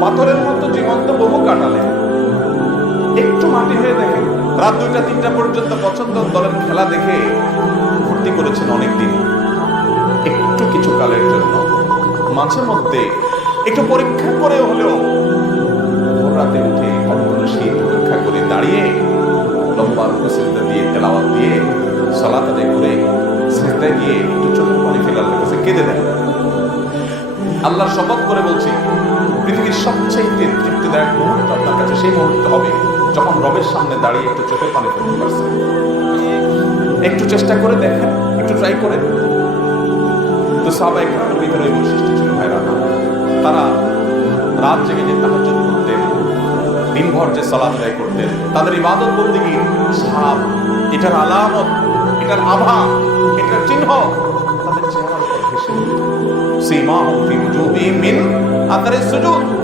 পাথরের মতো জীবন্ত বহু কাটালে একটু মাটি হয়ে দেখেন রাত দুইটা, তিনটা পর্যন্ত পছন্দ দলের খেলা দেখে ভর্তি করেছেন অনেকদিন। একটু কিছু কালের জন্য। মাঝে মধ্যে একটু পরীক্ষা করে হলেও রাতে উঠে কখনো শীত পরীক্ষা করে দাঁড়িয়ে লম্বা রুকুসিজদা দিয়ে, তেলাওয়াত দিয়ে, সালাত করে সিজদায় গিয়ে একটু চোখের পানি ফেলে আল্লাহর কাছে কেঁদে দেয় আল্লাহর শপথ করে বলছি তৃপ্তিদায়ক মুহূর্ত আপনার কাছে সেই মুহূর্ত হবে যখন রবের সামনে দাঁড়িয়ে একটু চোখের পানি ফেলতে পারছেন একটু চেষ্টা করে দেখেন, একটু ট্রাই করেন তো সাহাবা একরামের ভিতরে ওই বৈশিষ্ট্য ছিল ভাইরা। তারা রাত জেগে যে তাহাজ্জুদ করতেন, দিনভর যে সালাত আদায় করতেন, তাদের ইবাদত বলতে কি সাপ, এটার আলামত, এটার আভা, এটার চিহ্ন তাদের উপর ভেসে উঠত। সীমাহুম ফি মিন আথারিস সুজুদ